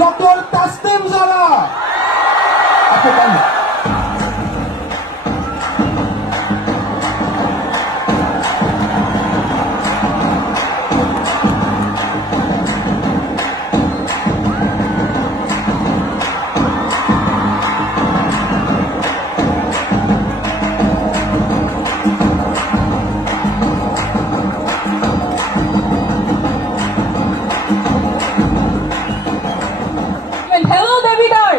Doctor Tasnim জারা। আপনি কেন hello Debidwar,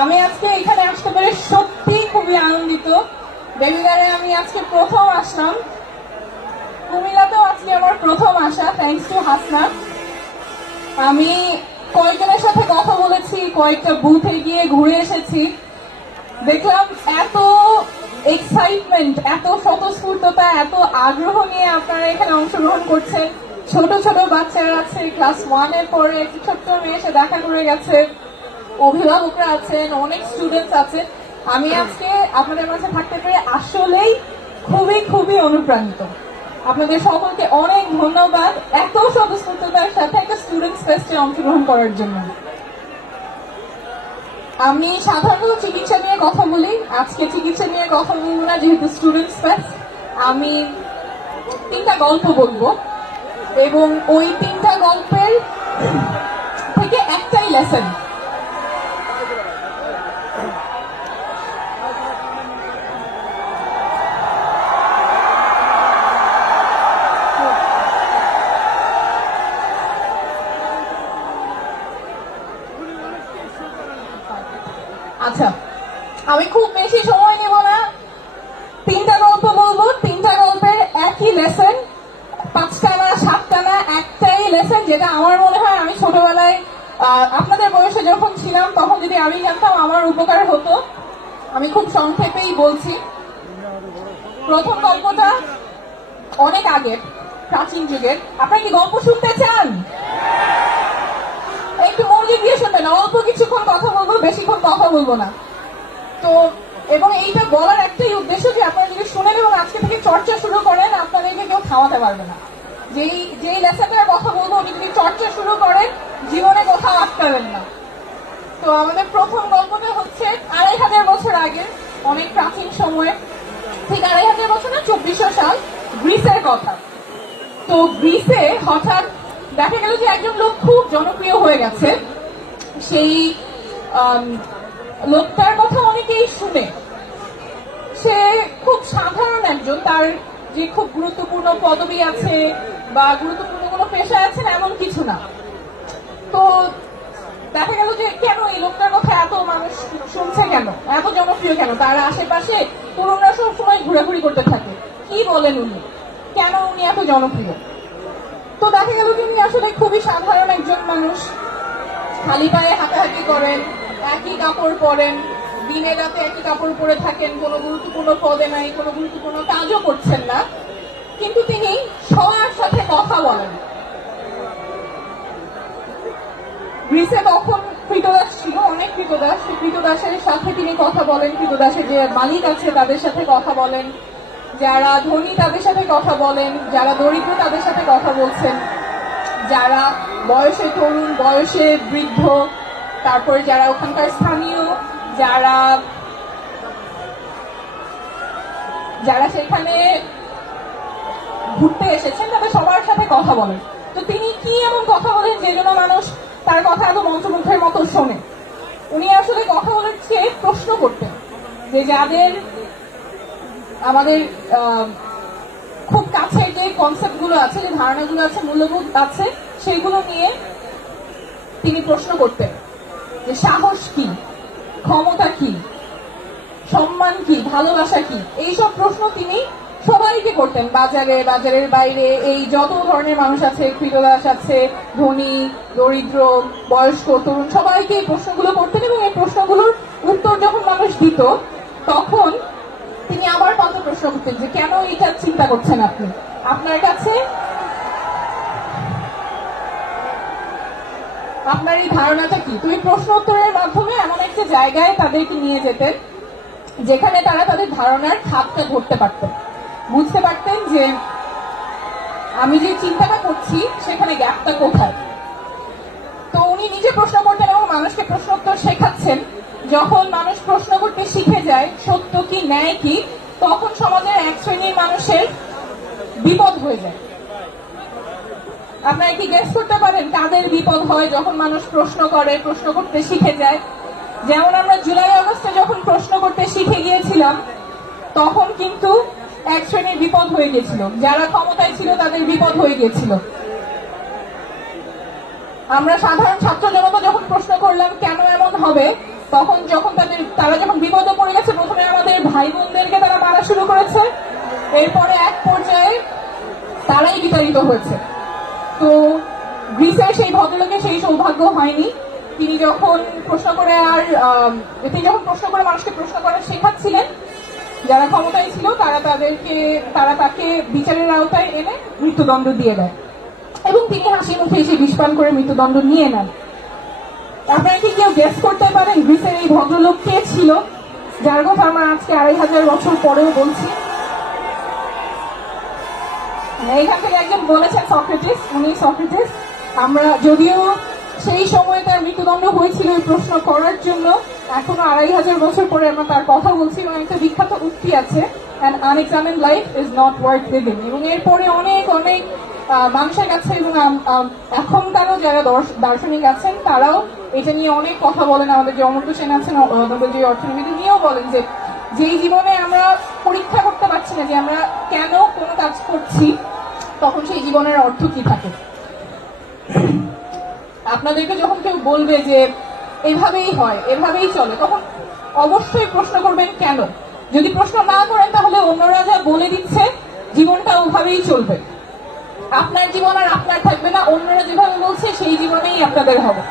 আমি আজকে এখানে আসতে পেরে সত্যি খুবই আনন্দিত। দেবিদারে আমি আজকে প্রথম আসলাম, কুমিল্লাতেও আজকে আমার প্রথম আসা, থ্যাংকস টু হাসনা। আমি কয়েকজনের সাথে কথা বলেছি, কয়েকটা বুথে গিয়ে ঘুরে এসেছি, দেখলাম এত এক্সাইটমেন্ট, এত স্বতঃস্ফূর্ততা, এত আগ্রহ নিয়ে আপনারা এখানে অংশগ্রহণ করছেন। ছোট ছোট বাচ্চারা আছে, ক্লাস 1-এ পড়ে, একটি ছোট্ট মেয়ে এসে দেখা করে গেছে, অভিভাবকরা আছেন, অনেক স্টুডেন্টস আছে। আমি আজকে আপনাদের মাঝে থাকতে পেরে আসলেই খুবই খুবই অনুপ্রাণিত। আপনাদের সকলকে অনেক ধন্যবাদ এত স্বতঃস্ফূর্ততার সাথে একটা স্টুডেন্টস ফেস্টে অংশগ্রহণ করার জন্য। আমি সাধারণত চিকিৎসা নিয়ে কথা বলি, আজকে চিকিৎসা নিয়ে কথা বলবো না, যেহেতু স্টুডেন্টস ফেস্ট। আমি 3টা গল্প বলবো এবং ওই 3টা গল্পের থেকে একটাই লেসন। আচ্ছা, আমি খুব বেশি সময় নেব না, 3টা গল্প বলবো, 3টা গল্পের একই লেসন, 5টা না 7টা না, একটাই লেসন, যেটা আমার মনে হয় আমি ছোটবেলায় আপনাদের বয়সে যখন ছিলাম তখন যদি আমি জানতাম আমার উপকার হতো। আমি খুব সংক্ষেপেই বলছি। প্রথম গল্পটা অনেক আগের, প্রাচীন যুগের। আপনারা কি গল্প শুনতে চান? একটু মনোযোগ দিয়ে শুনবেন, অল্প কিছুক্ষণ কথা বলবো, বেশিক্ষণ কথা বলবো না। তো এবং এইটা বলার একটাই উদ্দেশ্য যে আপনারা যদি শুনেন এবং আজকে থেকে চর্চা শুরু করেন, আপনাদেরকে কেউ থামাতে পারবে না। যেই লেসনটার কথা বলবো উনি যদি চর্চা শুরু করেন, জীবনে কোথাও আটকাবেন না। তো আমাদের প্রথম গল্পটা হচ্ছে 2500 বছর আগে, অনেক প্রাচীন সময়ে, ঠিক 2500 বছর না, 2400 সাল, গ্রিসের কথা। তো গ্রিসে হঠাৎ দেখা গেল যে একজন লোক খুব জনপ্রিয় হয়ে গেছে। সেই লোকটার কথা অনেকেই শুনে। সে খুব সাধারণ একজন, তার যে খুব গুরুত্বপূর্ণ পদবি আছে বা গুরুত্বপূর্ণ কোনো পেশায় আছেন এমন কিছু না। তো দেখা গেল যে কেন এই লোকটার কথা এত মানুষ শুনছে, কেন এত জনপ্রিয়, কেন তার আশেপাশে তরুণরা সব সময় ঘোরাঘুরি করতে থাকে, কি বলেন উনি, কেন উনি এত জনপ্রিয়। তো দেখা গেল যে উনি আসলে খুবই সাধারণ একজন মানুষ, খালি পায়ে হাঁটাহাঁটি করেন, একই কাপড় পরেন, দিনে রাতে একই কাপড় পরে থাকেন, কোনো গুরুত্বপূর্ণ পদে নাই, কোনো গুরুত্বপূর্ণ কাজও করছেন না, কিন্তু তিনি সবার সাথে কথা বলেন। গ্রিসে তখন কৃতদাস ছিল, অনেক কৃতদাস, সেই কৃতদাসের সাথে তিনি কথা বলেন, কৃতদাসের যে মালিক আছে তাদের সাথে কথা বলেন, যারা ধনী তাদের সাথে কথা বলেন, যারা দরিদ্র তাদের সাথে কথা বলছেন, যারা বয়সে তরুণ, বয়সে বৃদ্ধ, তারপরে যারা ওখানকার স্থানীয়, যারা যারা সেখানে ঘুরতে এসেছেন, তাদের সবার সাথে কথা বলেন। তো তিনি কি এমন কথা বলেন যে জন্য মানুষ তার কথা এত মন্ত্রমুগ্ধের মতো শোনে? উনি আসলে কথা বলার চেয়ে প্রশ্ন করতেন, যে যাদের আমাদের খুব কাছের যে কনসেপ্ট গুলো আছে, যে ধারণাগুলো আছে, মূল্যবোধ আছে, সেইগুলো নিয়ে তিনি প্রশ্ন করতেন, যে সাহস কি, ক্ষমতা কি, সম্মান কি, ভালোবাসা কি, এইসব প্রশ্ন তিনি সবাইকে করতেন। বাজারে, বাজারের বাইরে, এই যত ধরনের মানুষ আছে, কৃতদাস আছে, ধনী, দরিদ্র, বয়স্ক, তরুণ, সবাইকে এই প্রশ্নগুলো করতেন। এবং এই প্রশ্নগুলোর উত্তর যখন মানুষ দিত, তখন তিনি আবার পাল্টা প্রশ্ন করতেন, যে কেন এটা চিন্তা করছেন আপনি, আপনার কাছে আপনার এই ধারণাটা কি। তো এই প্রশ্ন উত্তরের মাধ্যমে এমন একটা জায়গায় তাদেরকে নিয়ে যেতেন, যেখানে তারা তাদের ধারণার খাপটা ধরতে পারতেন, বুঝতে পারতেন যে আমি যে চিন্তাটা করছি সেখানে গ্যাপটা কোথায়। তো উনি নিজে প্রশ্ন করতেন এবং মানুষকে প্রশ্নোত্তর শেখাচ্ছেন। যখন মানুষ প্রশ্ন করতে শিখে যায় সত্য কি ন্যায় কি, তখন সমাজের এক শ্রেণীর মানুষের বিপদ হয়ে যায়। আপনারা কি গেস করতে পারেন কাদের বিপদ হয় যখন মানুষ প্রশ্ন করে, প্রশ্ন করতে শিখে যায়? যেমন আমরা জুলাই আগস্টে যখন প্রশ্ন করতে শিখে গিয়েছিলাম, তখন কিন্তু এক শ্রেণীর বিপদ হয়ে গেছিল, যারা ক্ষমতায় ছিল তাদের বিপদ হয়ে গিয়েছিল। আমরা সাধারণ ছাত্র জনতা যখন প্রশ্ন করলাম কেন এমন হবে, তখন যখন তারা যখন বিপদে পড়ে গেছে, প্রথমে আমাদের ভাই বোনদেরকে তারা মারা শুরু করেছে, এরপরে এক পর্যায়ে তারাই বিতাড়িত হয়েছে। তো গ্রিসের সেই ভদ্রলোকের সেই সৌভাগ্য হয়নি। তিনি যখন প্রশ্ন করে মানুষকে প্রশ্ন করা শেখাচ্ছিলেন, যারা ক্ষমতায় ছিল তারা তাকে বিচারের আওতায় এনে মৃত্যুদণ্ড দিয়ে দেয় এবং তিনি হাসি মুখে এসে বিষপান করে মৃত্যুদণ্ড নিয়ে নেন। আপনারা কি কেউ গেস করতে পারেন গ্রিসের এই ভদ্রলোক কে ছিল, যার কথা আমরা আজকে 2500 বছর পরেও বলছি? এখান থেকে একজন বলেছেন সক্রেটিস, উনি সক্রেটিস। আমরা যদিও সেই সময় তার মৃত্যুদণ্ড হয়েছিল এই প্রশ্ন করার জন্য, এখনো 2500 বছর পরে আমরা তার কথা বলছি। এবং একটা বিখ্যাত উক্তি আছে, an unexamined life is not worth living। এবং এরপরে অনেক অনেক মানুষের কাছে এবং এখনকারও যারা দার্শনিক আছেন তারাও এটা নিয়ে অনেক কথা বলেন। আমাদের যে অমর্ত্য সেন আছেন, আমাদের যে অর্থনীতি নিয়েও বলেন যে যেই জীবনে আমরা পরীক্ষা করতে পারছি না যে আমরা কেন কোনো কাজ করছি, তখন সেই জীবনের অর্থ কি থাকে। আপনাদেরকে যখন কেউ বলবে যে এভাবেই হয়, এভাবেই চলে, তখন অবশ্যই প্রশ্ন করবেন কেন। যদি প্রশ্ন না করেন তাহলে অন্যরা যা বলে দিচ্ছে জীবনটা ওভাবেই চলবে। আপনার জীবন আর আপনার থাকবে না, অন্যরা যেভাবে বলছে সেই জীবনেই আপনাদের হবে।